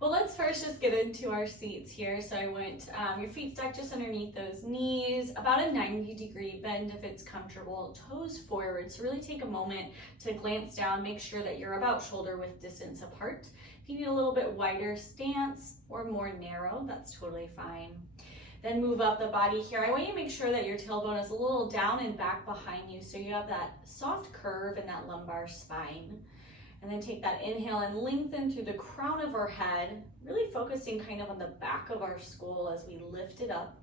Well, let's first just get into our seats here. So I want your feet stuck just underneath those knees, about a 90-degree bend if it's comfortable, toes forward. So really take a moment to glance down, make sure that you're about shoulder width distance apart. If you need a little bit wider stance or more narrow, that's totally fine. Then move up the body here. I want you to make sure that your tailbone is a little down and back behind you so you have that soft curve in that lumbar spine. And then take that inhale and lengthen through the crown of our head, really focusing kind of on the back of our skull as we lift it up,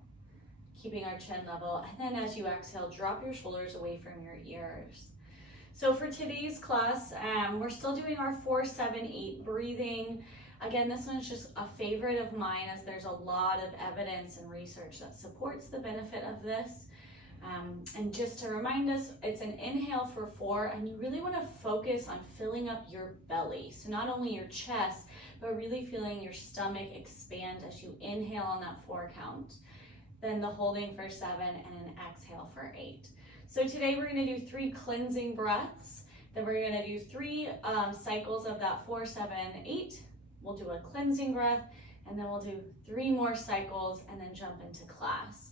keeping our chin level. And then as you exhale, drop your shoulders away from your ears. So for today's class, we're still doing our 4-7-8 breathing. Again, this one's just a favorite of mine as there's a lot of evidence and research that supports the benefit of this. And just to remind us, it's an inhale for 4, and you really want to focus on filling up your belly. So not only your chest, but really feeling your stomach expand as you inhale on that 4 count. Then the holding for 7 and an exhale for 8. So today we're going to do 3 cleansing breaths. Then we're going to do 3 cycles of that 4, 7, 8. We'll do a cleansing breath, and then we'll do 3 more cycles and then jump into class.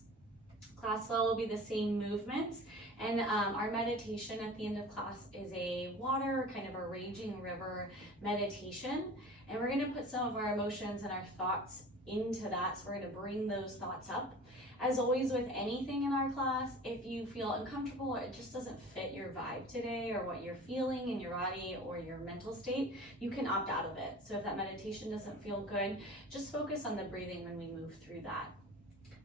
Class flow will be the same movements, and our meditation at the end of class is a water, kind of a raging river meditation, and we're going to put some of our emotions and our thoughts into that, so we're going to bring those thoughts up. As always with anything in our class, if you feel uncomfortable or it just doesn't fit your vibe today or what you're feeling in your body or your mental state, you can opt out of it. So if that meditation doesn't feel good, just focus on the breathing when we move through that.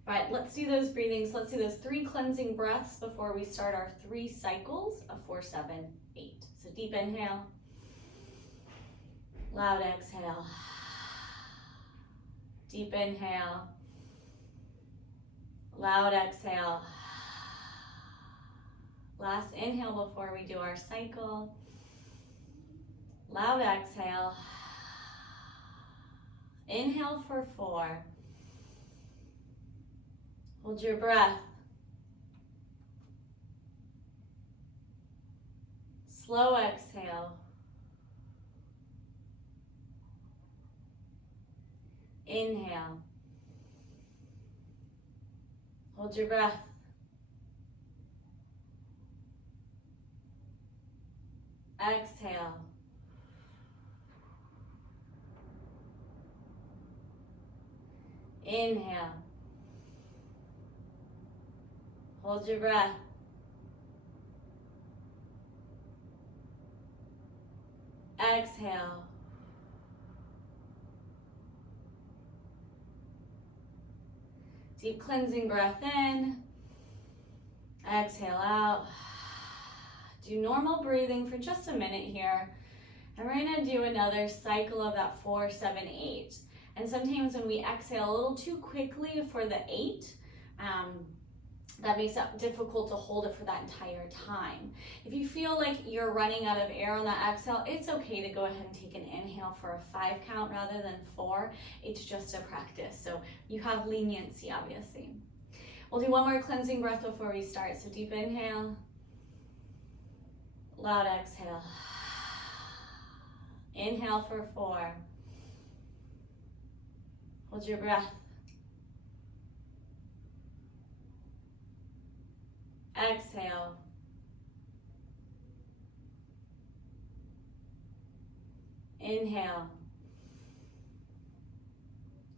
All right, let's do those breathings. Let's do those 3 cleansing breaths before we start our 3 cycles of 4, 7, 8. So deep inhale, loud exhale, deep inhale, loud exhale. Last inhale before we do our cycle, loud exhale. Inhale for 4. Hold your breath. Slow exhale. Inhale. Hold your breath. Exhale. Inhale. Hold your breath. Exhale. Deep cleansing breath in. Exhale out. Do normal breathing for just a minute here. And we're going to do another cycle of that 4, 7, 8. And sometimes when we exhale a little too quickly for the 8, that makes it difficult to hold it for that entire time. If you feel like you're running out of air on that exhale, it's okay to go ahead and take an inhale for a 5 count rather than 4. It's just a practice, so you have leniency, obviously. We'll do one more cleansing breath before we start. So deep inhale, loud exhale. Inhale for 4. Hold your breath. Exhale. Inhale.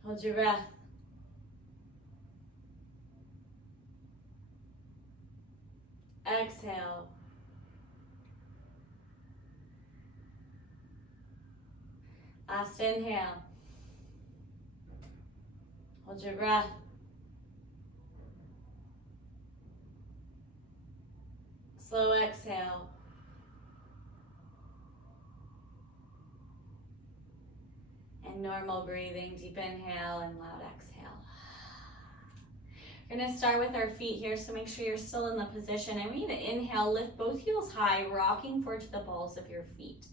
Hold your breath. Exhale. Last inhale. Hold your breath. Slow exhale. And normal breathing, deep inhale and loud exhale. We're gonna start with our feet here, so make sure you're still in the position. I want you to inhale, lift both heels high, rocking forward to the balls of your feet.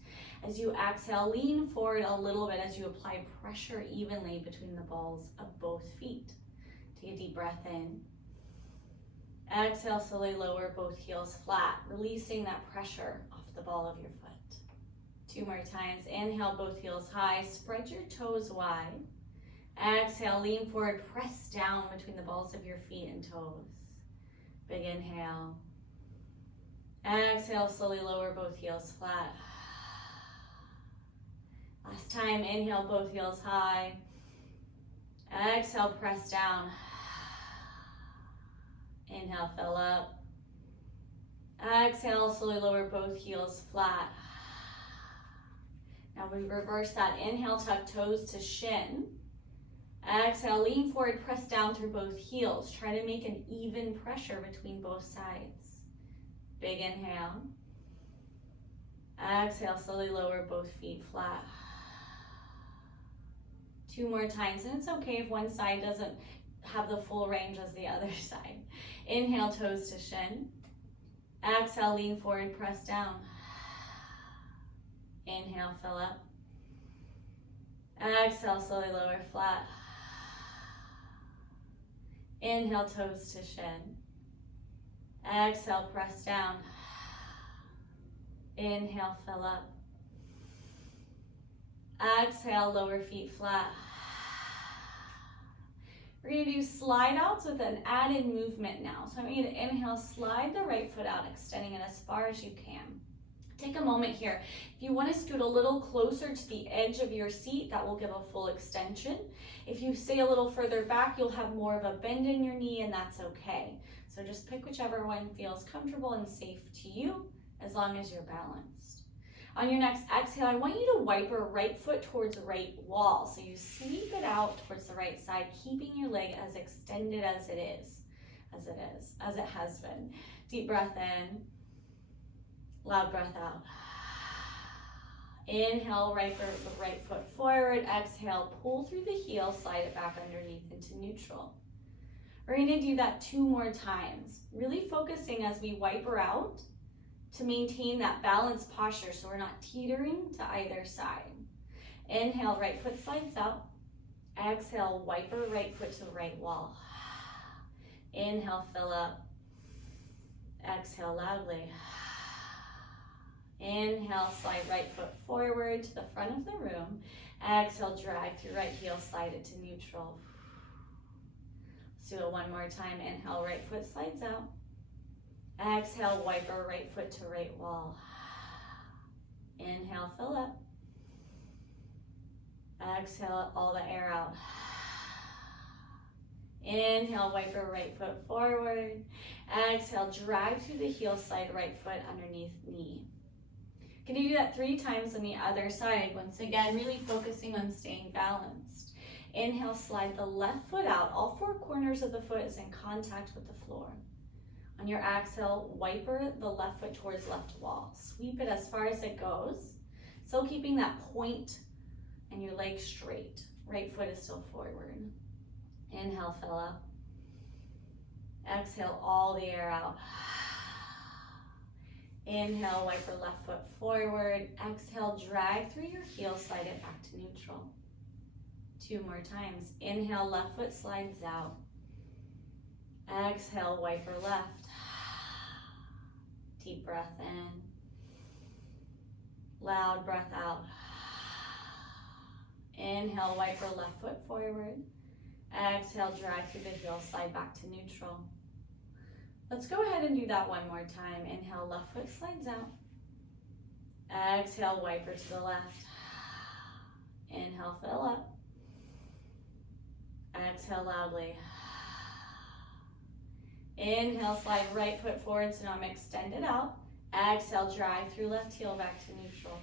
As you exhale, lean forward a little bit as you apply pressure evenly between the balls of both feet. Take a deep breath in. Exhale, slowly lower both heels flat, releasing that pressure off the ball of your foot. 2 more times. Inhale, both heels high. Spread your toes wide. Exhale, lean forward. Press down between the balls of your feet and toes. Big inhale. Exhale, slowly lower both heels flat. Last time, inhale, both heels high. Exhale, press down. Inhale, fill up. Exhale, slowly lower both heels flat. Now we reverse that. Inhale, tuck toes to shin. Exhale, lean forward, press down through both heels. Try to make an even pressure between both sides. Big inhale. Exhale, slowly lower both feet flat. 2 more times, and it's okay if one side doesn't have the full range as the other side. Inhale, toes to shin. Exhale, lean forward, press down. Inhale, fill up. Exhale, slowly lower flat. Inhale, toes to shin. Exhale, press down. Inhale, fill up. Exhale, lower feet flat. We're going to do slide outs with an added movement now. So I want you to inhale, slide the right foot out, extending it as far as you can. Take a moment here. If you want to scoot a little closer to the edge of your seat, that will give a full extension. If you stay a little further back, you'll have more of a bend in your knee, and that's okay. So just pick whichever one feels comfortable and safe to you, as long as you're balanced. On your next exhale, I want you to wipe your right foot towards the right wall. So you sweep it out towards the right side, keeping your leg as extended as it has been. Deep breath in, loud breath out. Inhale, right foot forward. Exhale, pull through the heel, slide it back underneath into neutral. We're going to do that 2 more times, really focusing as we wipe her out to maintain that balanced posture so we're not teetering to either side. Inhale, right foot slides out. Exhale, wipe her right foot to the right wall. Inhale, fill up. Exhale loudly. Inhale, slide right foot forward to the front of the room. Exhale, drag through right heel, slide it to neutral. Let's do it 1 more time. Inhale, right foot slides out. Exhale, wipe our right foot to right wall. Inhale, fill up. Exhale, all the air out. Inhale, wipe our right foot forward. Exhale, drag through the heel, slide right foot underneath knee. Can you do that 3 times on the other side? Once again, really focusing on staying balanced. Inhale, slide the left foot out. All 4 corners of the foot is in contact with the floor. On your exhale, wiper the left foot towards left wall. Sweep it as far as it goes. Still keeping that point and your leg straight. Right foot is still forward. Inhale, fill up. Exhale, all the air out. Inhale, wiper left foot forward. Exhale, drag through your heel, slide it back to neutral. 2 more times. Inhale, left foot slides out. Exhale, wiper left. Deep breath in. Loud breath out. Inhale, wiper left foot forward. Exhale, drag through the heel, slide back to neutral. Let's go ahead and do that 1 more time. Inhale, left foot slides out. Exhale, wiper to the left. Inhale, fill up. Exhale loudly. Inhale, slide right foot forward, so now I'm extended out. Exhale, drag through left heel back to neutral.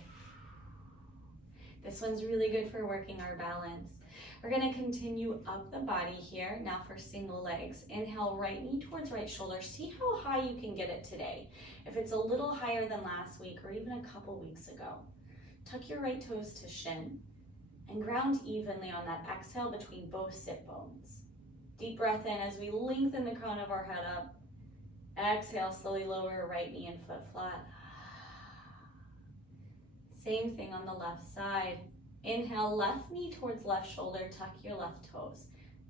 This one's really good for working our balance. We're gonna continue up the body here. Now for single legs. Inhale, right knee towards right shoulder. See how high you can get it today. If it's a little higher than last week or even a couple weeks ago. Tuck your right toes to shin and ground evenly on that exhale between both sit bones. Deep breath in as we lengthen the crown of our head up. Exhale, slowly lower right knee and foot flat. Same thing on the left side. Inhale, left knee towards left shoulder, tuck your left toes.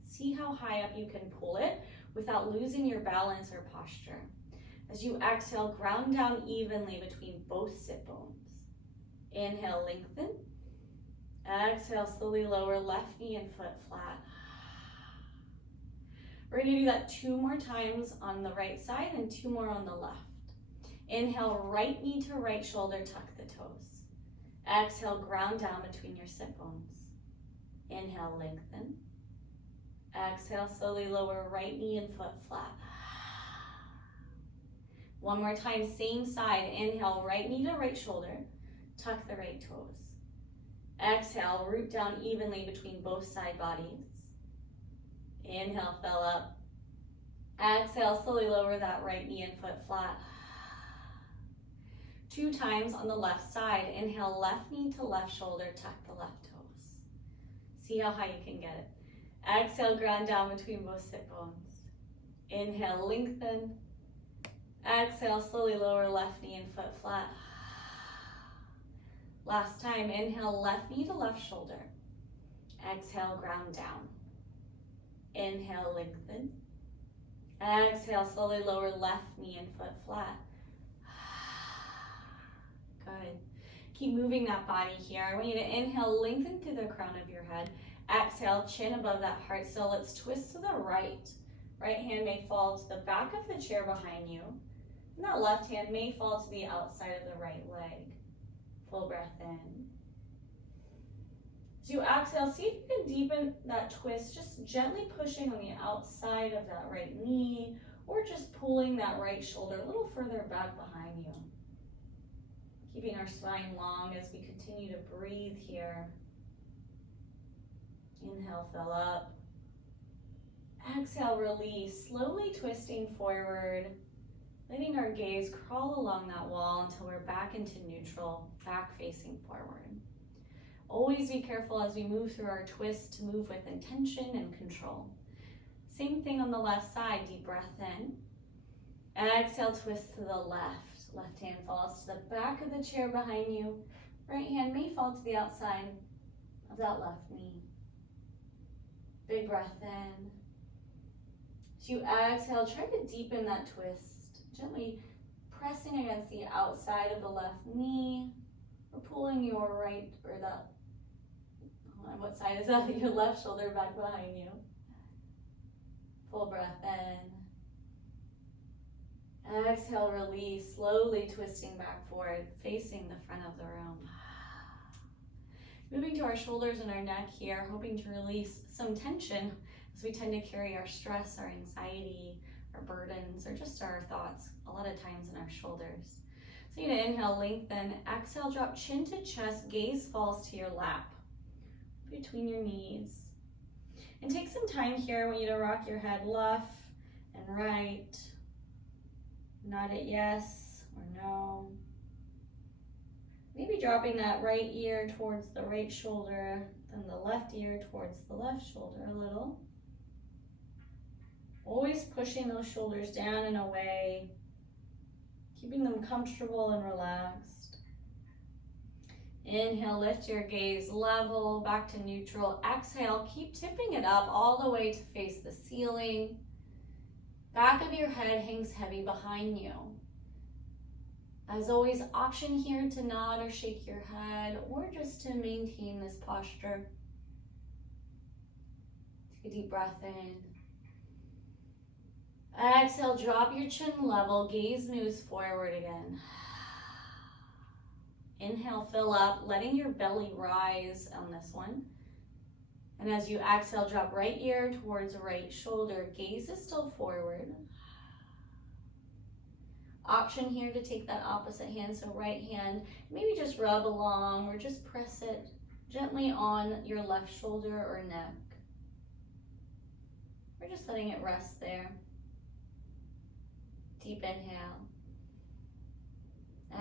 See how high up you can pull it without losing your balance or posture. As you exhale, ground down evenly between both sit bones. Inhale, lengthen. Exhale, slowly lower left knee and foot flat. We're gonna do that 2 more times on the right side and 2 more on the left. Inhale, right knee to right shoulder, tuck the toes. Exhale, ground down between your sit bones. Inhale, lengthen. Exhale, slowly lower right knee and foot flat. 1 more time, same side. Inhale, right knee to right shoulder, tuck the right toes. Exhale, root down evenly between both side bodies. Inhale, fill up. Exhale, slowly lower that right knee and foot flat. 2 times on the left side. Inhale, left knee to left shoulder, tuck the left toes. See how high you can get it. Exhale, ground down between both sit bones. Inhale, lengthen. Exhale, slowly lower left knee and foot flat. Last time, inhale, left knee to left shoulder. Exhale, ground down. Inhale, lengthen. Exhale, slowly lower left knee and foot flat. Good. Keep moving that body here. I want you to inhale, lengthen through the crown of your head. Exhale, chin above that heart. So let's twist to the right. Right hand may fall to the back of the chair behind you. And that left hand may fall to the outside of the right leg. Full breath in. As you exhale, see if you can deepen that twist, just gently pushing on the outside of that right knee, or just pulling that right shoulder a little further back behind you. Keeping our spine long as we continue to breathe here. Inhale, fill up. Exhale, release, slowly twisting forward, letting our gaze crawl along that wall until we're back into neutral, back facing forward. Always be careful as we move through our twist to move with intention and control. Same thing on the left side, deep breath in. Exhale, twist to the left. Left hand falls to the back of the chair behind you. Right hand may fall to the outside of that left knee. Big breath in. As you exhale, try to deepen that twist. Gently pressing against the outside of the left knee, or pulling your right, or that, what side is that? Your left shoulder back behind you. Full breath in. Exhale, release, slowly twisting back forward, facing the front of the room. Moving to our shoulders and our neck here, hoping to release some tension as we tend to carry our stress, our anxiety, our burdens, or just our thoughts a lot of times in our shoulders. So you're gonna inhale, lengthen, exhale, drop chin to chest, gaze falls to your lap, between your knees. And take some time here. I want you to rock your head left and right. Nod it yes or no. Maybe dropping that right ear towards the right shoulder, then the left ear towards the left shoulder a little. Always pushing those shoulders down and away, keeping them comfortable and relaxed. Inhale, lift your gaze level, back to neutral. Exhale, keep tipping it up all the way to face the ceiling. Back of your head hangs heavy behind you. As always, option here to nod or shake your head, or just to maintain this posture. Take a deep breath in. Exhale, drop your chin level, gaze moves forward again. Inhale, fill up, letting your belly rise on this one. And as you exhale, drop right ear towards right shoulder, gaze is still forward. Option here to take that opposite hand, so right hand, maybe just rub along or just press it gently on your left shoulder or neck. We're just letting it rest there. Deep inhale.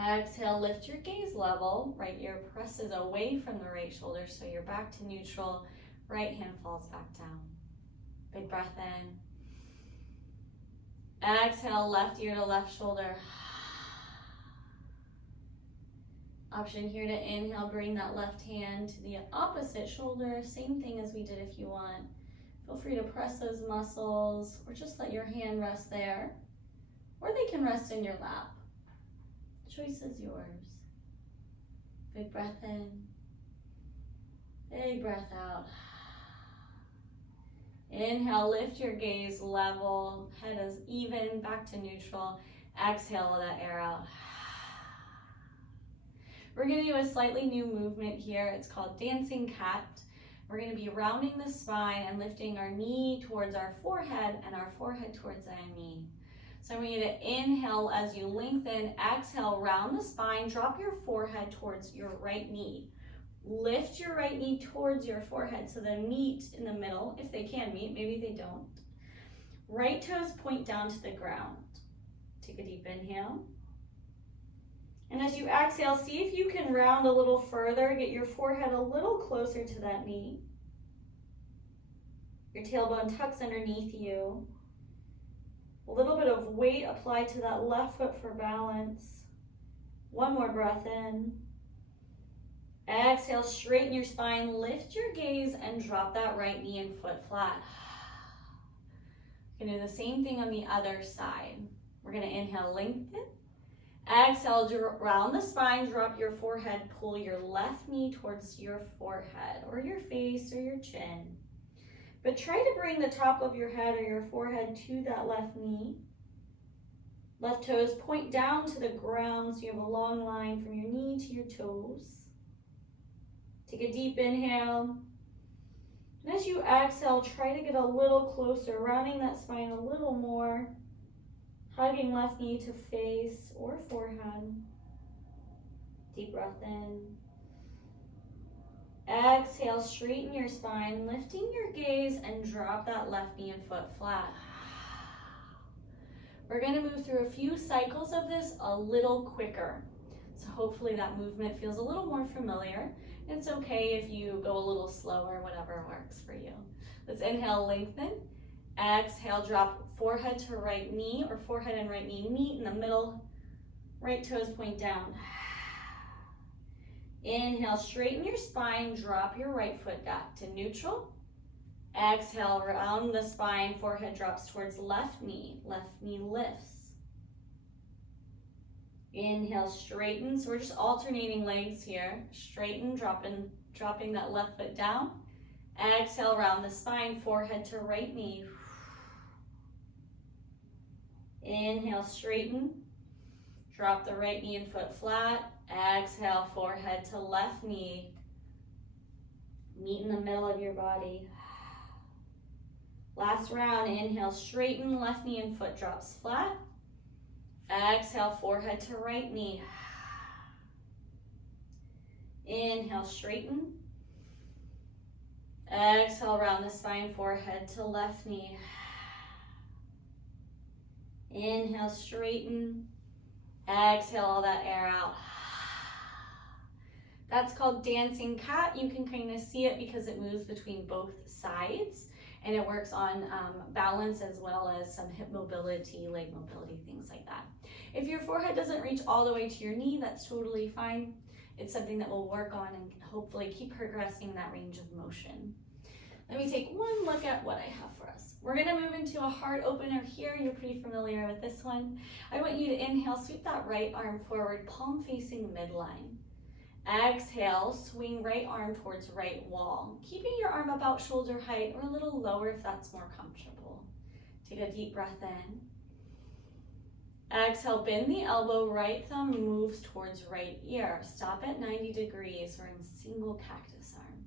Exhale, lift your gaze level. Right ear presses away from the right shoulder, so you're back to neutral. Right hand falls back down. Big breath in. Exhale, left ear to left shoulder. Option here to inhale, bring that left hand to the opposite shoulder. Same thing as we did if you want. Feel free to press those muscles or just let your hand rest there. Or they can rest in your lap. Choice is yours. Big breath in. Big breath out. Inhale, lift your gaze level, head is even, back to neutral. Exhale, let that air out. We're gonna do a slightly new movement here. It's called dancing cat. We're gonna be rounding the spine and lifting our knee towards our forehead and our forehead towards our knee. So I want you to inhale as you lengthen, exhale, round the spine, drop your forehead towards your right knee. Lift your right knee towards your forehead so they meet in the middle. If they can meet, maybe they don't. Right toes point down to the ground. Take a deep inhale. And as you exhale, see if you can round a little further, get your forehead a little closer to that knee. Your tailbone tucks underneath you. A little bit of weight applied to that left foot for balance. One more breath in. Exhale, straighten your spine, lift your gaze, and drop that right knee and foot flat. We're gonna do the same thing on the other side. We're gonna inhale, lengthen. Exhale, round the spine, drop your forehead, pull your left knee towards your forehead or your face or your chin. But try to bring the top of your head or your forehead to that left knee. Left toes point down to the ground so you have a long line from your knee to your toes. Take a deep inhale. And as you exhale, try to get a little closer, rounding that spine a little more. Hugging left knee to face or forehead. Deep breath in. Exhale, straighten your spine, lifting your gaze, and drop that left knee and foot flat. We're gonna move through a few cycles of this a little quicker. So hopefully that movement feels a little more familiar. It's okay if you go a little slower, whatever works for you. Let's inhale, lengthen. Exhale, drop forehead to right knee or forehead and right knee meet in the middle. Right toes point down. Inhale, straighten your spine, drop your right foot back to neutral. Exhale, round the spine, forehead drops towards left knee lifts. Inhale, straighten, so we're just alternating legs here. Straighten, dropping that left foot down. Exhale, round the spine, forehead to right knee. Inhale, straighten. Drop the right knee and foot flat. Exhale, forehead to left knee. Meet in the middle of your body. Last round, inhale, straighten, left knee and foot drops flat. Exhale, forehead to right knee. Inhale, straighten. Exhale, round the spine, forehead to left knee. Inhale, straighten. Exhale all that air out. That's called dancing cat. You can kind of see it because it moves between both sides and it works on balance as well as some hip mobility, leg mobility, things like that. If your forehead doesn't reach all the way to your knee, that's totally fine. It's something that we'll work on and hopefully keep progressing that range of motion. Let me take one look at what I have for us. We're gonna move into a heart opener here. You're pretty familiar with this one. I want you to inhale, sweep that right arm forward, palm facing midline. Exhale, swing right arm towards right wall. Keeping your arm about shoulder height or a little lower if that's more comfortable. Take a deep breath in. Exhale, bend the elbow, right thumb moves towards right ear. Stop at 90 degrees. We're in single cactus arm.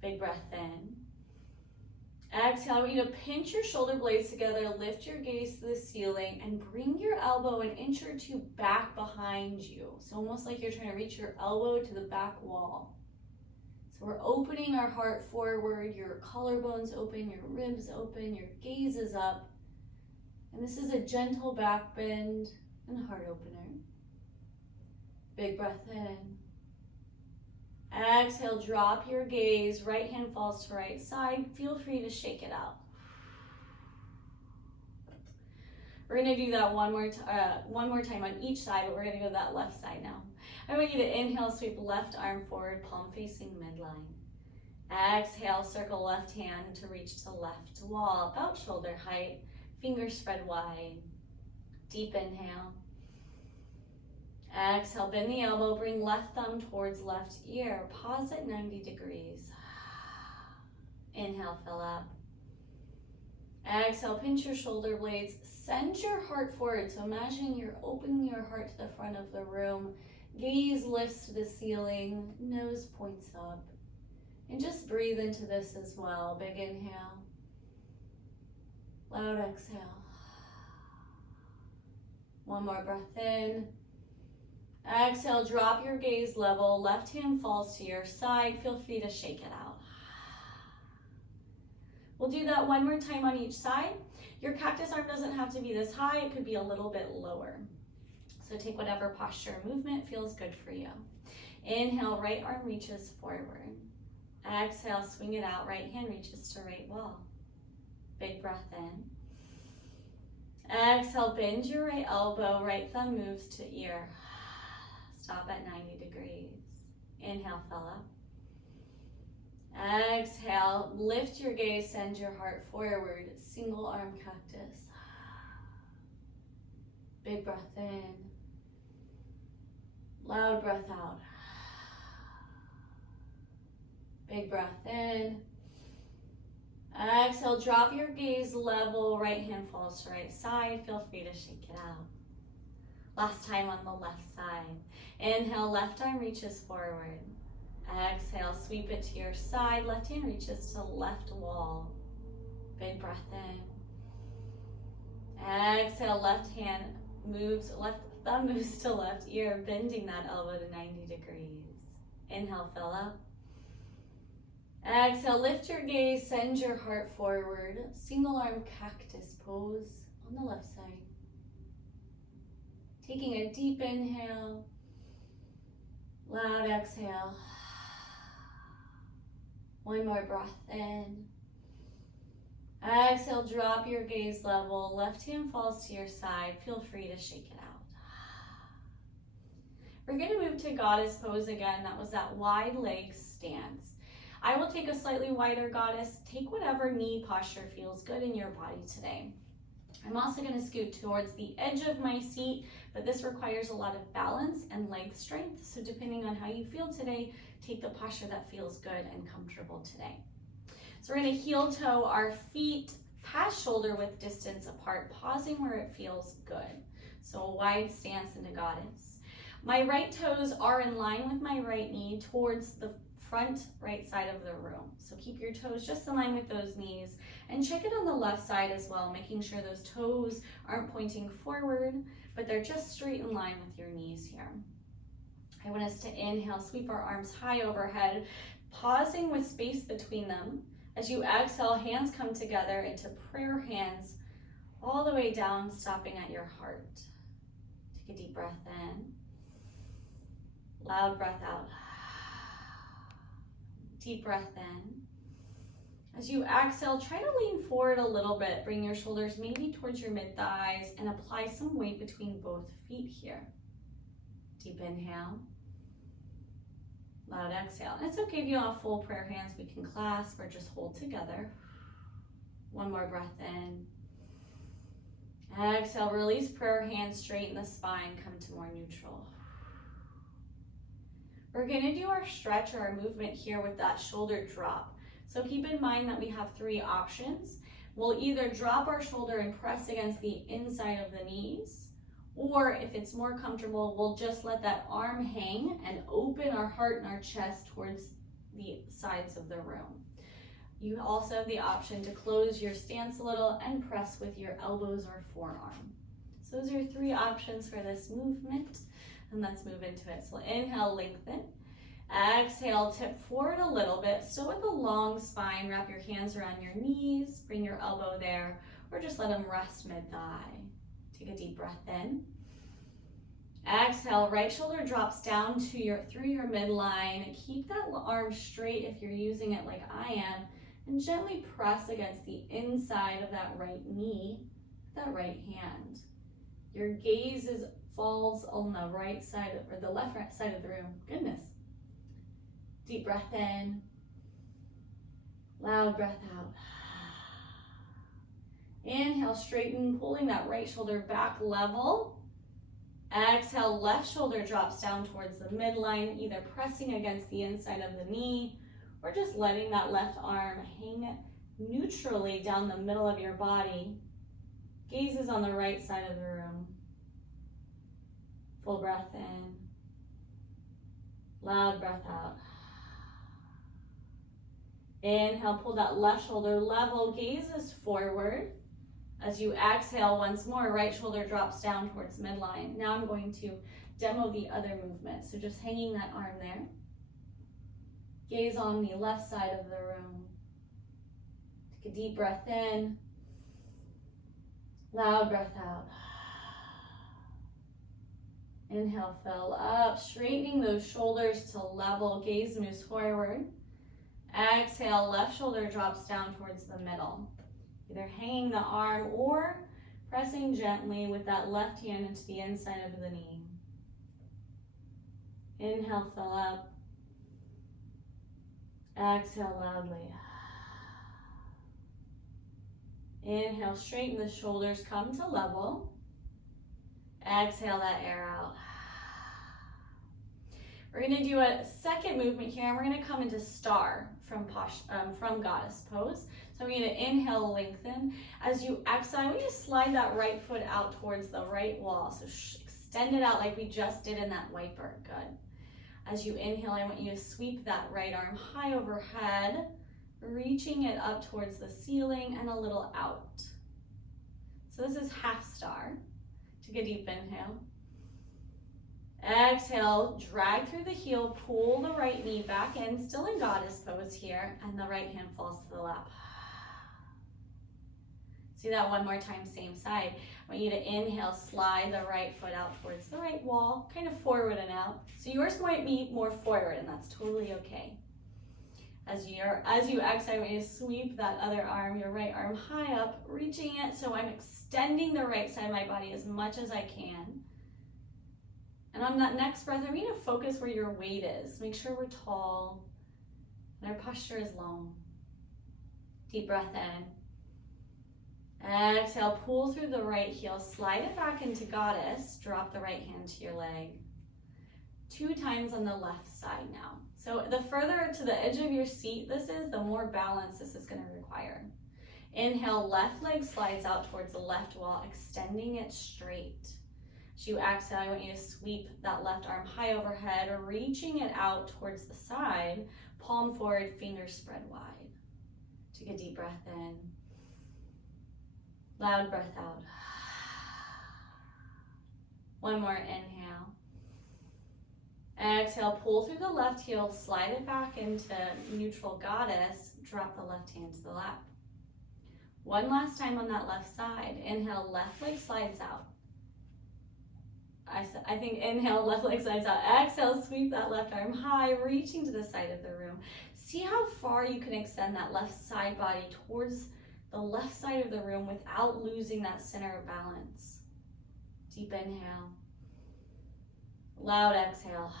Big breath in. Exhale, I want you to pinch your shoulder blades together, lift your gaze to the ceiling, and bring your elbow an inch or two back behind you. So almost like you're trying to reach your elbow to the back wall. So we're opening our heart forward, your collarbones open, your ribs open, your gaze is up. And this is a gentle back bend and heart opener. Big breath in. Exhale, drop your gaze, right hand falls to right side. Feel free to shake it out. We're gonna do that one more time on each side, but we're gonna go to that left side now. I want you to inhale, sweep left arm forward, palm facing midline. Exhale, circle left hand to reach to left wall, about shoulder height, fingers spread wide. Deep inhale. Exhale, bend the elbow, bring left thumb towards left ear. Pause at 90 degrees. Inhale, fill up. Exhale, pinch your shoulder blades. Send your heart forward. So imagine you're opening your heart to the front of the room. Gaze lifts to the ceiling. Nose points up. And just breathe into this as well. Big inhale. Loud exhale. One more breath in. Exhale, drop your gaze level. Left hand falls to your side. Feel free to shake it out. We'll do that one more time on each side. Your cactus arm doesn't have to be this high. It could be a little bit lower. So take whatever posture or movement feels good for you. Inhale, right arm reaches forward. Exhale, swing it out. Right hand reaches to right wall. Big breath in. Exhale, bend your right elbow. Right thumb moves to ear. Stop at 90 degrees. Inhale, fill up. Exhale, lift your gaze, send your heart forward. Single arm cactus. Big breath in. Loud breath out. Big breath in. Exhale, drop your gaze level. Right hand falls to right side. Feel free to shake it out. Last time on the left side. Inhale, left arm reaches forward. Exhale, sweep it to your side. Left hand reaches to left wall. Big breath in. Exhale, left thumb moves to left ear, bending that elbow to 90 degrees. Inhale, fill up. Exhale, lift your gaze, send your heart forward. Single arm cactus pose on the left side. Taking a deep inhale. Loud exhale. One more breath in. Exhale, drop your gaze level. Left hand falls to your side. Feel free to shake it out. We're going to move to goddess pose again. That was that wide leg stance. I will take a slightly wider goddess. Take whatever knee posture feels good in your body today. I'm also going to scoot towards the edge of my seat, but this requires a lot of balance and leg strength. So depending on how you feel today, take the posture that feels good and comfortable today. So we're going to heel toe our feet past shoulder width distance apart, pausing where it feels good. So a wide stance into goddess. My right toes are in line with my right knee towards the front right side of the room. So keep your toes just in line with those knees, and check it on the left side as well, making sure those toes aren't pointing forward, but they're just straight in line with your knees here. I want us to inhale, sweep our arms high overhead, pausing with space between them. As you exhale, hands come together into prayer hands all the way down, stopping at your heart. Take a deep breath in. Loud breath out. Deep breath in. As you exhale, try to lean forward a little bit. Bring your shoulders maybe towards your mid-thighs and apply some weight between both feet here. Deep inhale. Loud exhale. And it's okay if you don't have full prayer hands. We can clasp or just hold together. One more breath in. Exhale, release prayer hands, straighten the spine, come to more neutral. We're going to do our stretch or our movement here with that shoulder drop. So keep in mind that we have three options. We'll either drop our shoulder and press against the inside of the knees, or if it's more comfortable, we'll just let that arm hang and open our heart and our chest towards the sides of the room. You also have the option to close your stance a little and press with your elbows or forearm. So those are three options for this movement. And let's move into it. So inhale, lengthen. Exhale, tip forward a little bit. Still with a long spine, wrap your hands around your knees, bring your elbow there, or just let them rest mid-thigh. Take a deep breath in. Exhale, right shoulder drops down to through your midline. Keep that arm straight if you're using it like I am, and gently press against the inside of that right knee, that right hand. Your gaze falls on the right side, or the left side of the room. Goodness. Deep breath in. Loud breath out. Inhale, straighten, pulling that right shoulder back level. Exhale, left shoulder drops down towards the midline, either pressing against the inside of the knee or just letting that left arm hang neutrally down the middle of your body. Gaze is on the right side of the room. Full breath in. Loud breath out. Inhale, pull that left shoulder level, gaze is forward. As you exhale once more, right shoulder drops down towards midline. Now I'm going to demo the other movement. So just hanging that arm there. Gaze on the left side of the room. Take a deep breath in. Loud breath out. Inhale, fill up, straightening those shoulders to level. Gaze moves forward. Exhale, left shoulder drops down towards the middle. Either hanging the arm or pressing gently with that left hand into the inside of the knee. Inhale, fill up. Exhale loudly. Inhale, straighten the shoulders, come to level. Exhale that air out. We're going to do a second movement here, and we're going to come into star from goddess pose. So I'm going to inhale, lengthen. As you exhale, I want you to slide that right foot out towards the right wall. So extend it out like we just did in that wiper. Good. As you inhale, I want you to sweep that right arm high overhead, reaching it up towards the ceiling and a little out. So this is half star. Take a deep inhale. Exhale, drag through the heel, pull the right knee back in, still in goddess pose here, and the right hand falls to the lap. Do that one more time, same side. I want you to inhale, slide the right foot out towards the right wall, kind of forward and out. So yours might be more forward, and that's totally okay. As you exhale, I want you to sweep that other arm, your right arm high up, reaching it, so I'm extending the right side of my body as much as I can. And on that next breath, I'm going to focus where your weight is. Make sure we're tall and our posture is long. Deep breath in. Exhale, pull through the right heel, slide it back into goddess, drop the right hand to your leg. 2 times on the left side now. So the further to the edge of your seat this is, the more balance this is going to require. Inhale, left leg slides out towards the left wall, extending it straight. As you exhale, I want you to sweep that left arm high overhead, reaching it out towards the side, palm forward, fingers spread wide. Take a deep breath in. Loud breath out. One more inhale. Exhale, pull through the left heel, slide it back into neutral goddess, drop the left hand to the lap. One last time on that left side. Inhale, left leg slides out. I think inhale, left leg slides out. Exhale, sweep that left arm high, reaching to the side of the room. See how far you can extend that left side body towards the left side of the room without losing that center of balance. Deep inhale. Loud exhale.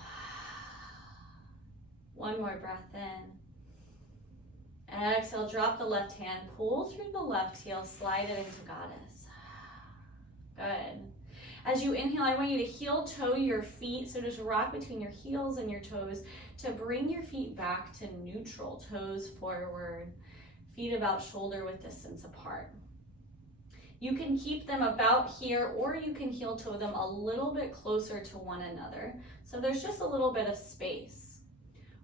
One more breath in. Exhale, drop the left hand, pull through the left heel, slide it into goddess. Good. As you inhale, I want you to heel toe your feet. So just rock between your heels and your toes to bring your feet back to neutral, toes forward, feet about shoulder width distance apart. You can keep them about here, or you can heel toe them a little bit closer to one another. So there's just a little bit of space.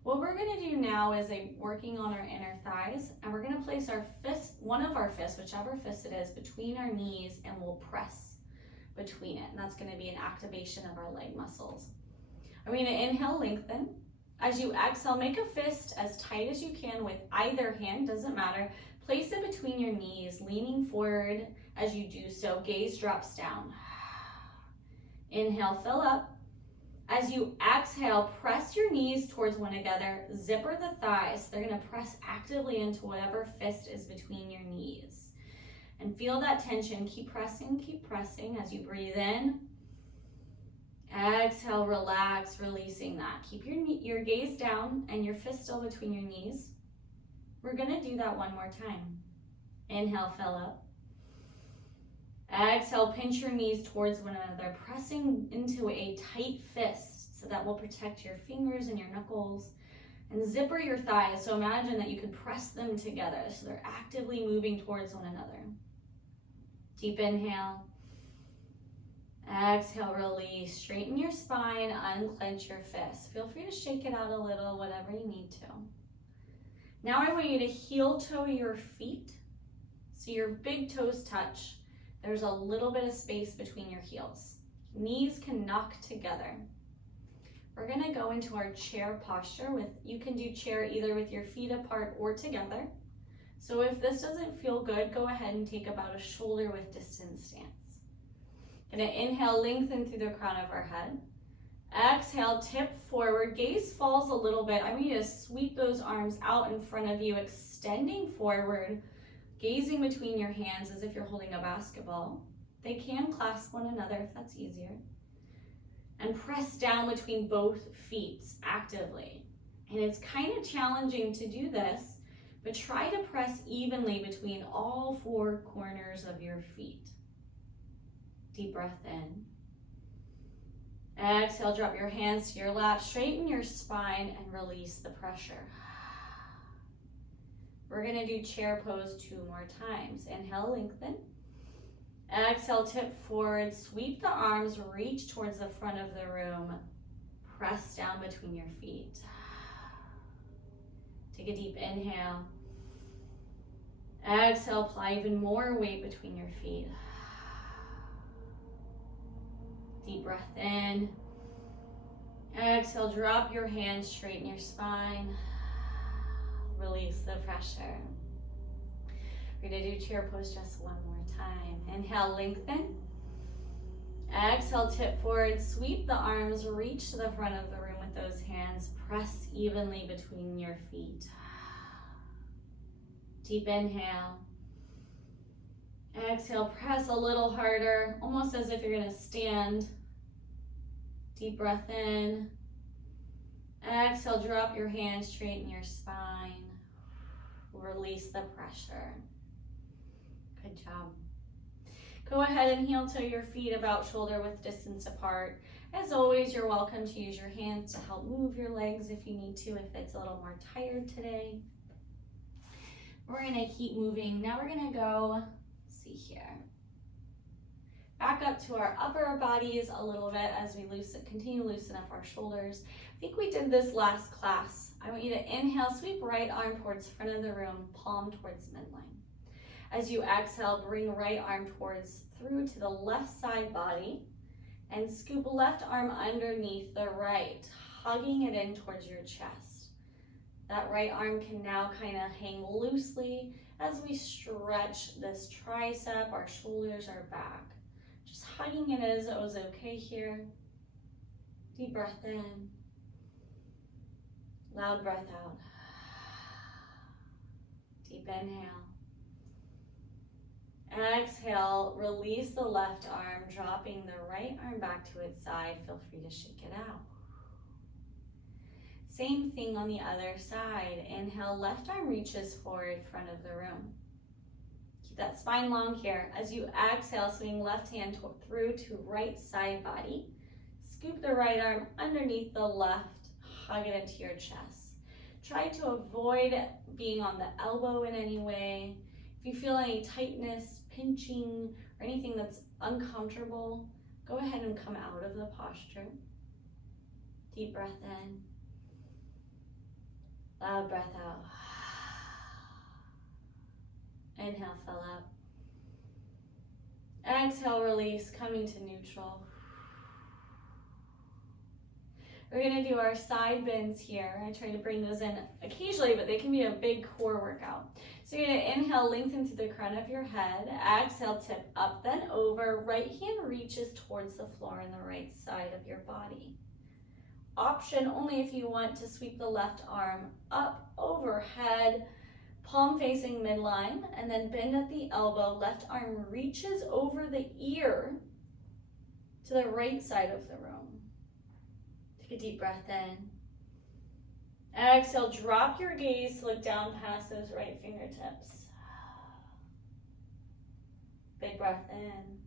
What we're going to do now is working on our inner thighs, and we're going to place our fist, one of our fists, whichever fist it is, between our knees, and we'll press between it. And that's going to be an activation of our leg muscles. I'm going to inhale, lengthen. As you exhale, make a fist as tight as you can with either hand, doesn't matter. Place it between your knees, leaning forward. As you do so, gaze drops down. Inhale, fill up. As you exhale, press your knees towards one another, zipper the thighs. They're going to press actively into whatever fist is between your knees. And feel that tension. Keep pressing as you breathe in. Exhale, relax, releasing that. Keep your gaze down and your fist still between your knees. We're going to do that one more time. Inhale, fill up. Exhale, pinch your knees towards one another, pressing into a tight fist so that will protect your fingers and your knuckles. And zipper your thighs, so imagine that you could press them together so they're actively moving towards one another. Deep inhale. Exhale, release. Straighten your spine, unclench your fists. Feel free to shake it out a little, whatever you need to. Now I want you to heel toe your feet so your big toes touch. There's a little bit of space between your heels. Knees can knock together. We're gonna go into our chair posture. You can do chair either with your feet apart or together. So if this doesn't feel good, go ahead and take about a shoulder width distance stance. Gonna inhale, lengthen through the crown of our head. Exhale, tip forward, gaze falls a little bit. I want you to sweep those arms out in front of you, extending forward, gazing between your hands as if you're holding a basketball. They can clasp one another if that's easier. And press down between both feet actively. And it's kind of challenging to do this, but try to press evenly between all four corners of your feet. Deep breath in. Exhale, drop your hands to your lap, straighten your spine, and release the pressure. We're gonna do chair pose 2 more times. Inhale, lengthen. Exhale, tip forward, sweep the arms, reach towards the front of the room. Press down between your feet. Take a deep inhale. Exhale, apply even more weight between your feet. Deep breath in. Exhale, drop your hands, straighten your spine. Release the pressure. We're gonna do chair pose just one more time. Inhale, lengthen. Exhale, tip forward, sweep the arms, reach to the front of the room with those hands. Press evenly between your feet. Deep inhale. Exhale, press a little harder, almost as if you're gonna stand. Deep breath in. Exhale, drop your hands, straighten your spine. Release the pressure. Good job. Go ahead and heel toe your feet about shoulder width distance apart. As always, you're welcome to use your hands to help move your legs if you need to, if it's a little more tired today. We're gonna keep moving. Now we're gonna go, see here. Back up to our upper bodies a little bit as we continue to loosen up our shoulders. I think we did this last class. I want you to inhale, sweep right arm towards front of the room, palm towards midline. As you exhale, bring right arm through to the left side body and scoop left arm underneath the right, hugging it in towards your chest. That right arm can now kind of hang loosely as we stretch this tricep, our shoulders, our back. Just hugging it is okay here. Deep breath in. Loud breath out. Deep inhale. Exhale, release the left arm, dropping the right arm back to its side. Feel free to shake it out. Same thing on the other side. Inhale, left arm reaches forward, front of the room. Keep that spine long here. As you exhale, swing left hand through to right side body. Scoop the right arm underneath the left, hug it into your chest. Try to avoid being on the elbow in any way. If you feel any tightness, pinching, or anything that's uncomfortable, go ahead and come out of the posture. Deep breath in. Loud breath out. Inhale, fill up. Exhale, release, coming to neutral. We're gonna do our side bends here. I try to bring those in occasionally, but they can be a big core workout. So you're gonna inhale, lengthen through the crown of your head. Exhale, tip up, then over. Right hand reaches towards the floor on the right side of your body. Option only if you want to sweep the left arm up, overhead, palm facing midline, and then bend at the elbow. Left arm reaches over the ear to the right side of the room. Take a deep breath in. Exhale, drop your gaze, look down past those right fingertips. Big breath in.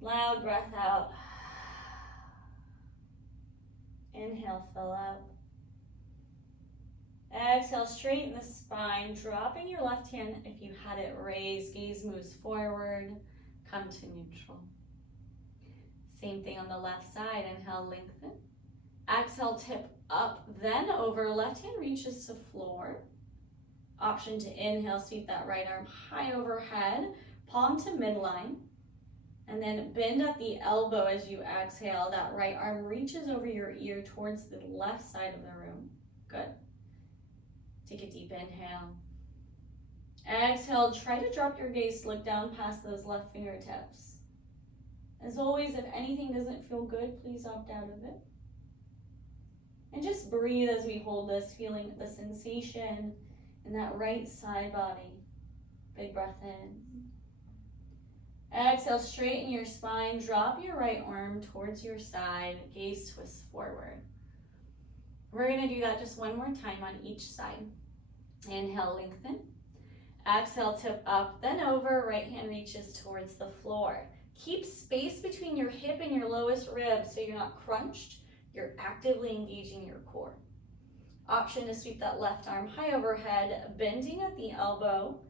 Loud breath out. Inhale, fill up. Exhale, straighten the spine, dropping your left hand if you had it raised. Gaze moves forward, come to neutral. Same thing on the left side. Inhale, lengthen. Exhale, tip up, then over. Left hand reaches to floor. Option to inhale, sweep that right arm high overhead, palm to midline. And then bend at the elbow as you exhale. That right arm reaches over your ear towards the left side of the room. Good. Take a deep inhale. Exhale, try to drop your gaze, look down past those left fingertips. As always, if anything doesn't feel good, please opt out of it. And just breathe as we hold this, feeling the sensation in that right side body. Big breath in. Exhale, straighten your spine, drop your right arm towards your side, gaze twists forward. We're gonna do that just one more time on each side. Inhale, lengthen. Exhale, tip up, then over, right hand reaches towards the floor. Keep space between your hip and your lowest rib so you're not crunched, you're actively engaging your core. Option to sweep that left arm high overhead, bending at the elbow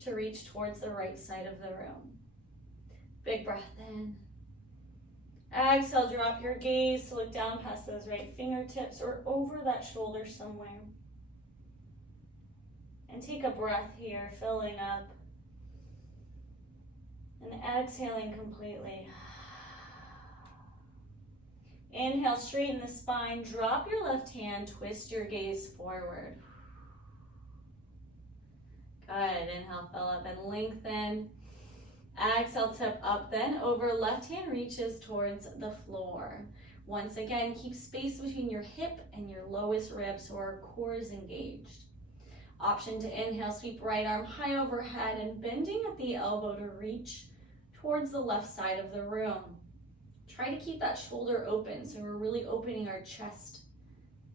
to reach towards the right side of the room. Big breath in. Exhale, drop your gaze to look down past those right fingertips or over that shoulder somewhere. And take a breath here, filling up. And exhaling completely. Inhale, straighten the spine, drop your left hand, twist your gaze forward. Good, inhale, fill up and lengthen. Exhale, tip up, then over, left hand reaches towards the floor. Once again, keep space between your hip and your lowest rib so our core is engaged. Option to inhale, sweep right arm high overhead and bending at the elbow to reach towards the left side of the room. Try to keep that shoulder open so we're really opening our chest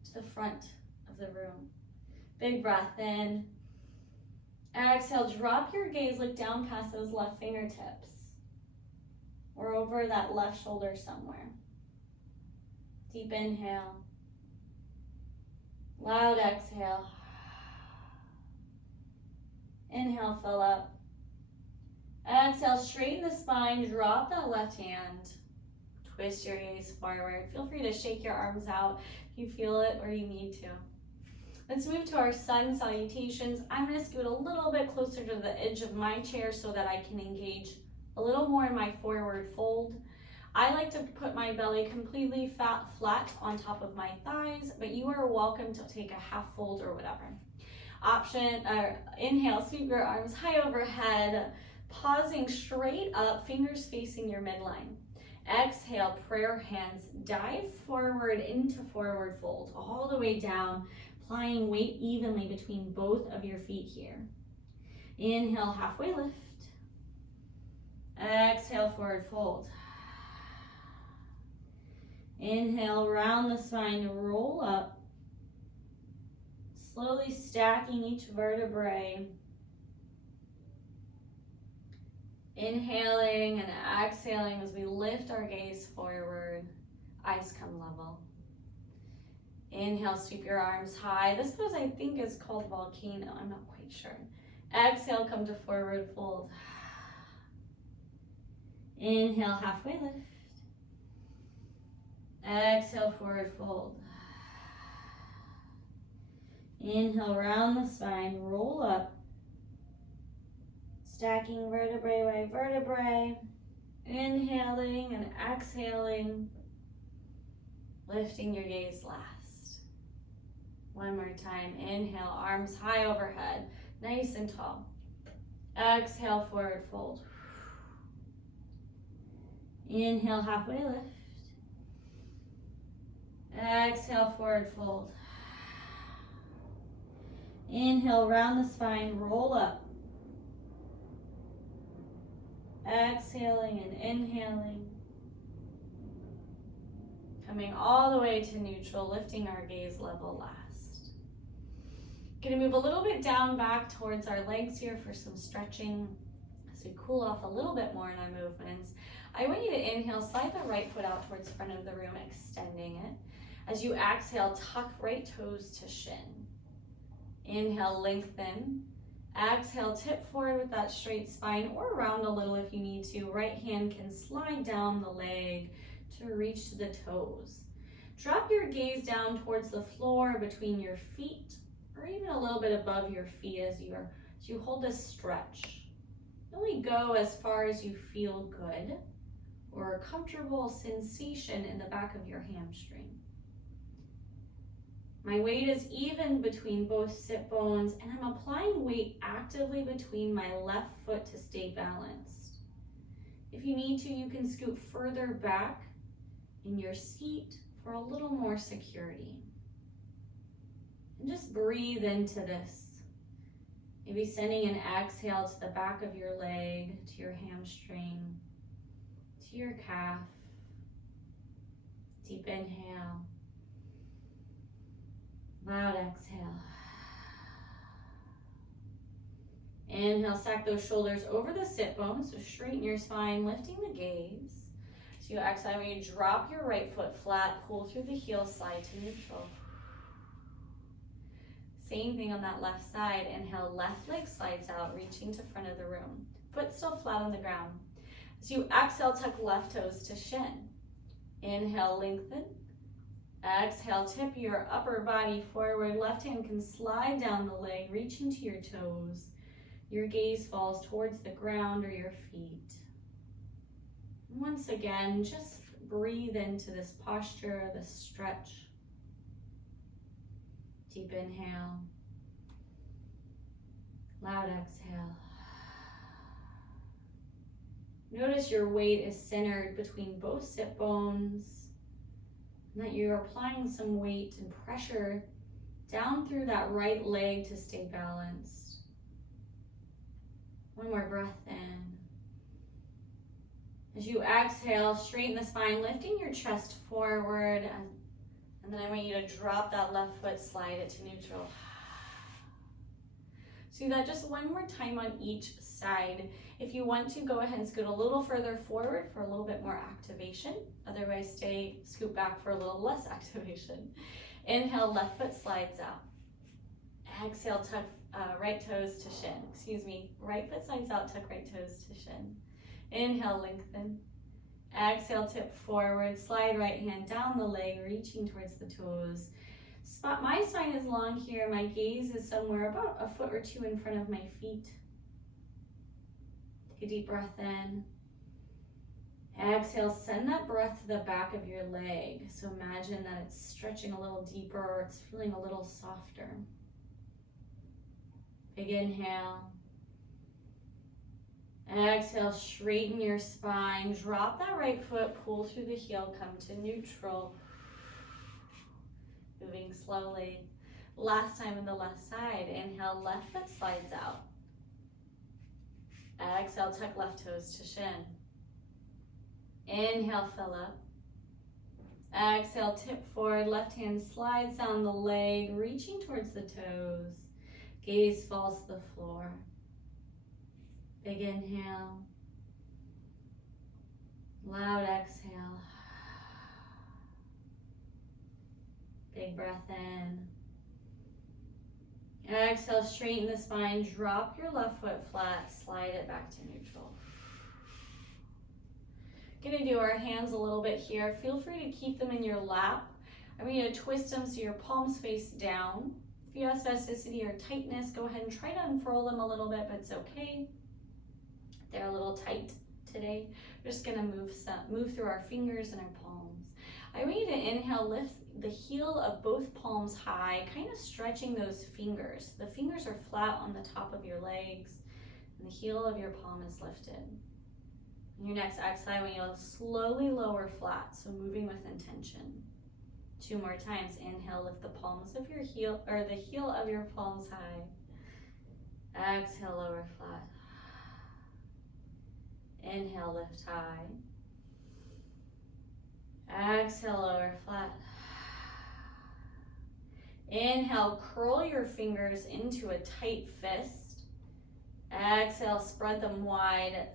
to the front of the room. Big breath in. Exhale, drop your gaze, look down past those left fingertips or over that left shoulder somewhere. Deep inhale. Loud exhale. Inhale, fill up. Exhale, straighten the spine, drop that left hand. Twist your gaze forward. Feel free to shake your arms out if you feel it or you need to. Let's move to our sun salutations. I'm going to scoot a little bit closer to the edge of my chair so that I can engage a little more in my forward fold. I like to put my belly completely flat on top of my thighs, but you are welcome to take a half fold or whatever. Option, inhale, sweep your arms high overhead, pausing straight up, fingers facing your midline. Exhale, prayer hands, dive forward into forward fold, all the way down, applying weight evenly between both of your feet here. Inhale, halfway lift. Exhale, forward fold. Inhale, round the spine, roll up. Slowly stacking each vertebrae. Inhaling and exhaling as we lift our gaze forward. Eyes come level. Inhale, sweep your arms high. This pose I think is called volcano. I'm not quite sure. Exhale, come to forward fold. Inhale, halfway lift. Exhale, forward fold. Inhale, round the spine, roll up. Stacking vertebrae by vertebrae. Inhaling and exhaling. Lifting your gaze last. One more time. Inhale, arms high overhead, nice and tall. Exhale, forward fold. Inhale, halfway lift. Exhale, forward fold. Inhale, round the spine, roll up. Exhaling and inhaling. Coming all the way to neutral, lifting our gaze level last. Gonna move a little bit down back towards our legs here for some stretching as we cool off a little bit more in our movements. I want you to inhale, slide the right foot out towards the front of the room, extending it. As you exhale, tuck right toes to shin. Inhale, lengthen. Exhale, tip forward with that straight spine or round a little if you need to. Right hand can slide down the leg to reach to the toes. Drop your gaze down towards the floor between your feet or even a little bit above your feet as you hold this stretch. Only go as far as you feel good or a comfortable sensation in the back of your hamstring. My weight is even between both sit bones, and I'm applying weight actively between my left foot to stay balanced. If you need to, you can scoot further back in your seat for a little more security. And just breathe into this. Maybe sending an exhale to the back of your leg, to your hamstring, to your calf. Deep inhale. Loud exhale. Inhale, stack those shoulders over the sit bones, so straighten your spine, lifting the gaze. So you exhale, when you drop your right foot flat, pull through the heel, slide to neutral. Same thing on that left side. Inhale, left leg slides out, reaching to front of the room. Foot still flat on the ground. As you exhale, tuck left toes to shin. Inhale, lengthen. Exhale, tip your upper body forward. Left hand can slide down the leg, reaching to your toes. Your gaze falls towards the ground or your feet. Once again, just breathe into this posture, this stretch. Deep inhale. Loud exhale. Notice your weight is centered between both sit bones, and that you're applying some weight and pressure down through that right leg to stay balanced. One more breath in. As you exhale, straighten the spine, lifting your chest forward, and then I want you to drop that left foot, slide it to neutral. So do that just one more time on each side. If you want to, go ahead and scoot a little further forward for a little bit more activation. Otherwise, scoot back for a little less activation. Inhale, left foot slides out. Exhale, tuck right toes to shin. Right foot slides out, tuck right toes to shin. Inhale, lengthen. Exhale, tip forward, slide right hand down the leg, reaching towards the toes. My spine is long here. My gaze is somewhere about a foot or two in front of my feet. Take a deep breath in. Exhale, send that breath to the back of your leg. So imagine that it's stretching a little deeper or it's feeling a little softer. Big inhale. Exhale, straighten your spine. Drop that right foot, pull through the heel, come to neutral. Moving slowly. Last time on the left side. Inhale, left foot slides out. Exhale, tuck left toes to shin. Inhale, fill up. Exhale, tip forward. Left hand slides down the leg, reaching towards the toes. Gaze falls to the floor. Big inhale. Loud exhale. Big breath in. Exhale, straighten the spine. Drop your left foot flat. Slide it back to neutral. Gonna do our hands a little bit here. Feel free to keep them in your lap. I'm gonna twist them so your palms face down. If you have spasticity or tightness, go ahead and try to unfurl them a little bit, but it's okay. They're a little tight today. We're just gonna move through our fingers and our palms. I want you to inhale, lift the heel of both palms high, kind of stretching those fingers. The fingers are flat on the top of your legs, and the heel of your palm is lifted. On your next exhale, I want you to slowly lower flat, so moving with intention. 2 more times. Inhale, lift the palms of your heel, or the heel of your palms high. Exhale, lower flat. Inhale, lift high. Exhale, lower flat. Inhale, curl your fingers into a tight fist. Exhale, spread them wide.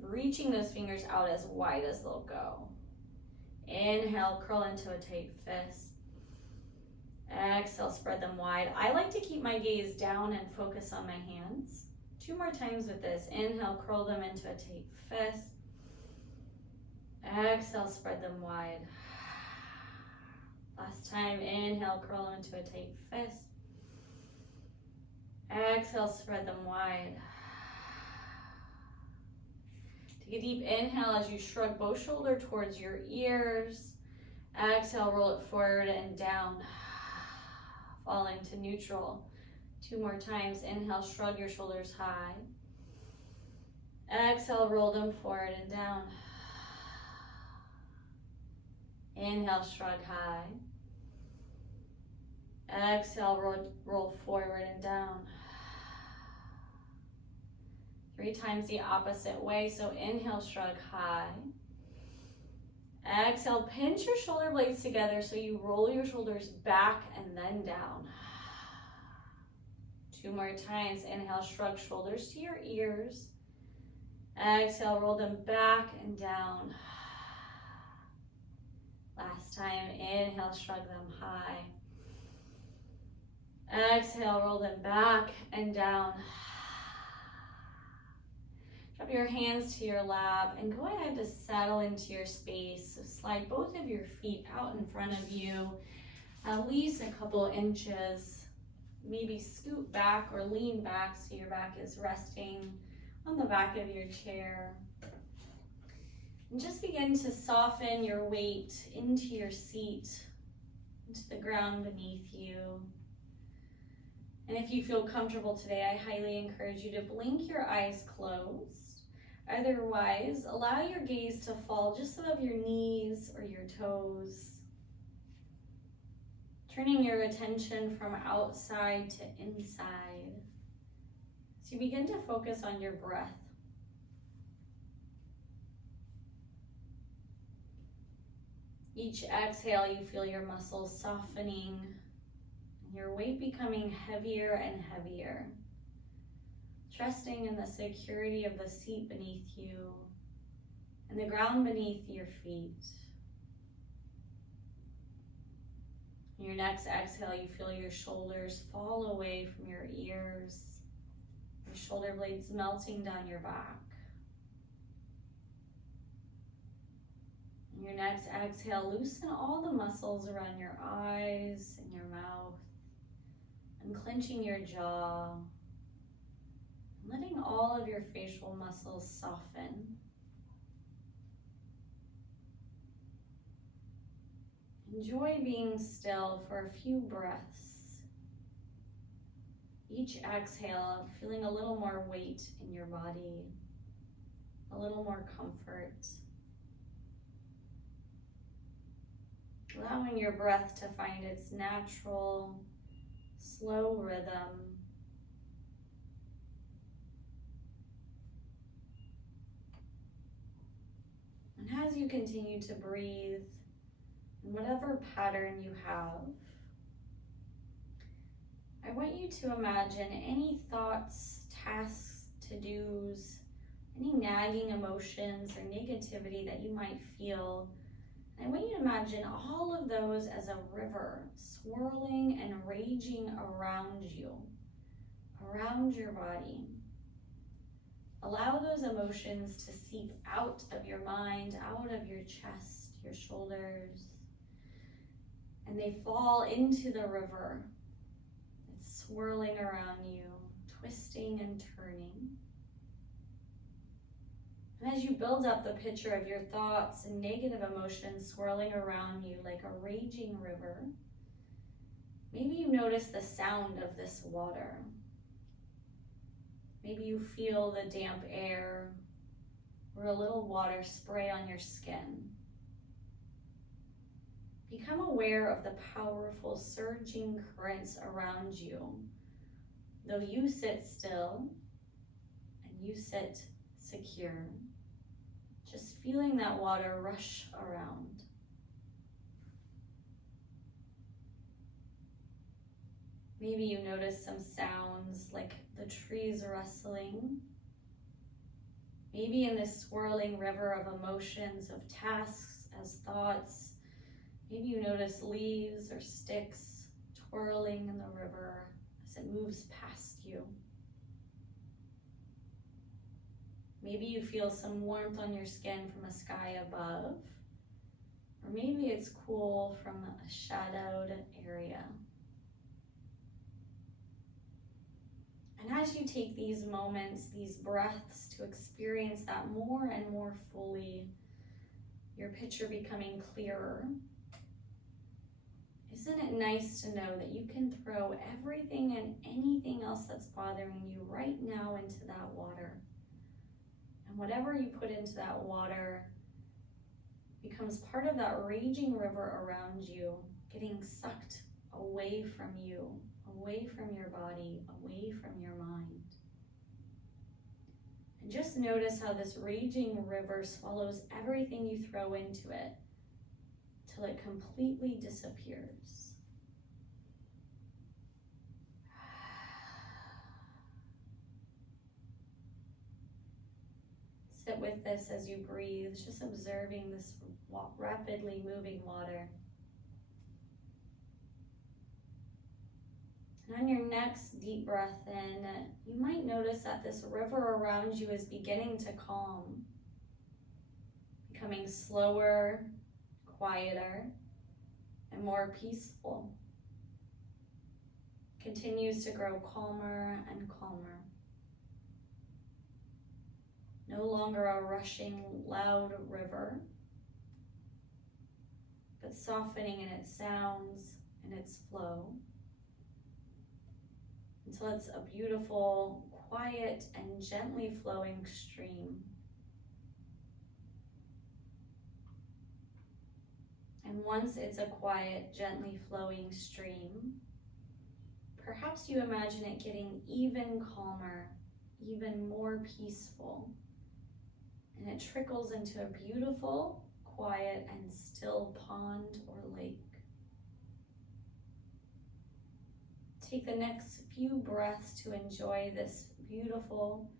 reaching those fingers out as wide as they'll go. Inhale, curl into a tight fist. Exhale, spread them wide. I like to keep my gaze down and focus on my hands. 2 more times with this. Inhale, curl them into a tight fist. Exhale, spread them wide. Last time, inhale, curl them into a tight fist. Exhale, spread them wide. Take a deep inhale as you shrug both shoulders towards your ears. Exhale, roll it forward and down. Falling to neutral. 2 more times. Inhale, shrug your shoulders high. Exhale, roll them forward and down. Inhale, shrug high. Exhale, roll forward and down. 3 times the opposite way. So inhale, shrug high. Exhale, pinch your shoulder blades together so you roll your shoulders back and then down. 2 more times. Inhale, shrug shoulders to your ears. Exhale, roll them back and down. Last time, inhale, shrug them high. Exhale, roll them back and down. Drop your hands to your lap and go ahead to settle into your space. So slide both of your feet out in front of you, at least a couple inches. Maybe scoot back or lean back so your back is resting on the back of your chair. And just begin to soften your weight into your seat, into the ground beneath you. And if you feel comfortable today, I highly encourage you to blink your eyes closed. Otherwise, allow your gaze to fall just above your knees or your toes. Turning your attention from outside to inside. So you begin to focus on your breath. Each exhale, you feel your muscles softening, and your weight becoming heavier and heavier. Trusting in the security of the seat beneath you and the ground beneath your feet. In your next exhale, you feel your shoulders fall away from your ears, your shoulder blades melting down your back. In your next exhale, loosen all the muscles around your eyes and your mouth, unclenching your jaw, letting all of your facial muscles soften. Enjoy being still for a few breaths. Each exhale, feeling a little more weight in your body, a little more comfort. Allowing your breath to find its natural, slow rhythm. And as you continue to breathe, in whatever pattern you have, I want you to imagine any thoughts, tasks, to-dos, any nagging emotions or negativity that you might feel. I want you to imagine all of those as a river swirling and raging around you, around your body. Allow those emotions to seep out of your mind, out of your chest, your shoulders, and they fall into the river. It's swirling around you, twisting and turning. And as you build up the picture of your thoughts and negative emotions swirling around you like a raging river, maybe you notice the sound of this water. Maybe you feel the damp air or a little water spray on your skin. Become aware of the powerful surging currents around you, though you sit still and you sit secure, just feeling that water rush around. Maybe you notice some sounds like the trees rustling, Maybe in this swirling river of emotions, of tasks as thoughts, maybe you notice leaves or sticks twirling in the river as it moves past you. Maybe you feel some warmth on your skin from a sky above, or maybe it's cool from a shadowed area. And as you take these moments, these breaths to experience that more and more fully, your picture becoming clearer, isn't it nice to know that you can throw everything and anything else that's bothering you right now into that water? And whatever you put into that water becomes part of that raging river around you, getting sucked away from you, away from your body, away from your mind. And just notice how this raging river swallows everything you throw into it till it completely disappears. Sit with this as you breathe, just observing this rapidly moving water. And on your next deep breath in, you might notice that this river around you is beginning to calm, becoming slower, quieter, and more peaceful. Continues to grow calmer and calmer. No longer a rushing, loud river, but softening in its sounds and its flow until it's a beautiful, quiet, and gently flowing stream. And once it's a quiet, gently flowing stream, perhaps you imagine it getting even calmer, even more peaceful. And it trickles into a beautiful, quiet, and still pond or lake. Take the next few breaths to enjoy this beautiful,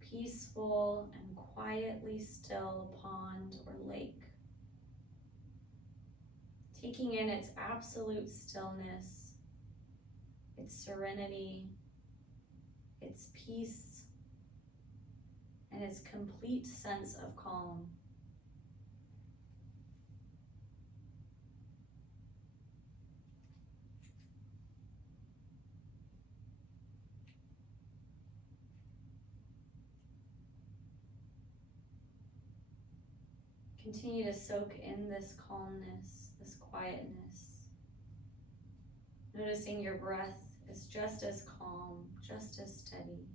peaceful, and quietly still pond or lake. Taking in its absolute stillness, its serenity, its peace, and its complete sense of calm. Continue to soak in this calmness, this quietness. Noticing your breath is just as calm, just as steady.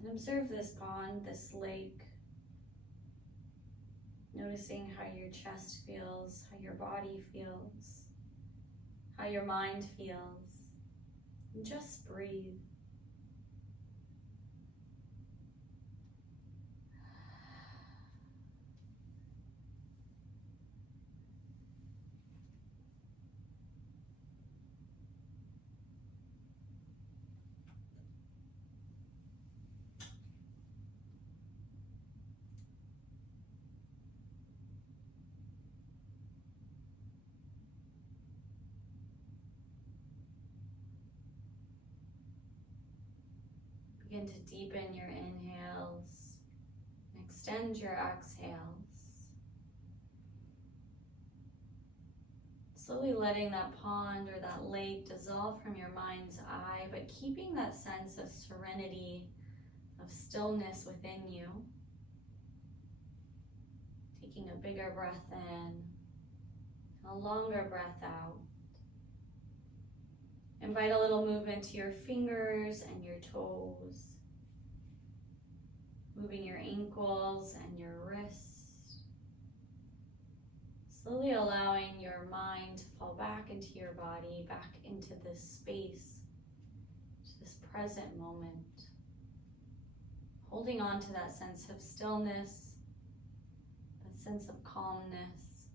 And observe this pond, this lake. Noticing how your chest feels, how your body feels, how your mind feels. And just breathe. Begin to deepen your inhales and extend your exhales. Slowly letting that pond or that lake dissolve from your mind's eye, but keeping that sense of serenity, of stillness within you. Taking a bigger breath in, a longer breath out. Invite a little movement to your fingers and your toes. Moving your ankles and your wrists. Slowly allowing your mind to fall back into your body, back into this space, to this present moment. Holding on to that sense of stillness, that sense of calmness,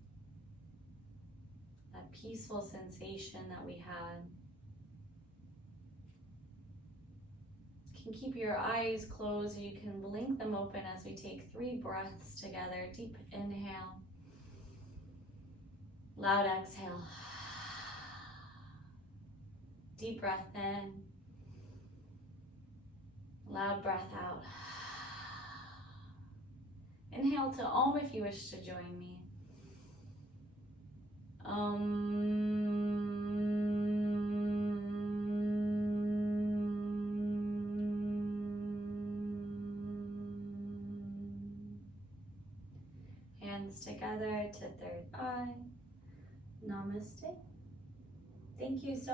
that peaceful sensation that we had. can keep your eyes closed, you can blink them open as we take 3 breaths together. Deep inhale. Loud exhale. Deep breath in. Loud breath out. Inhale to Om if you wish to join me. Hands together to third eye. Namaste. Thank you so much.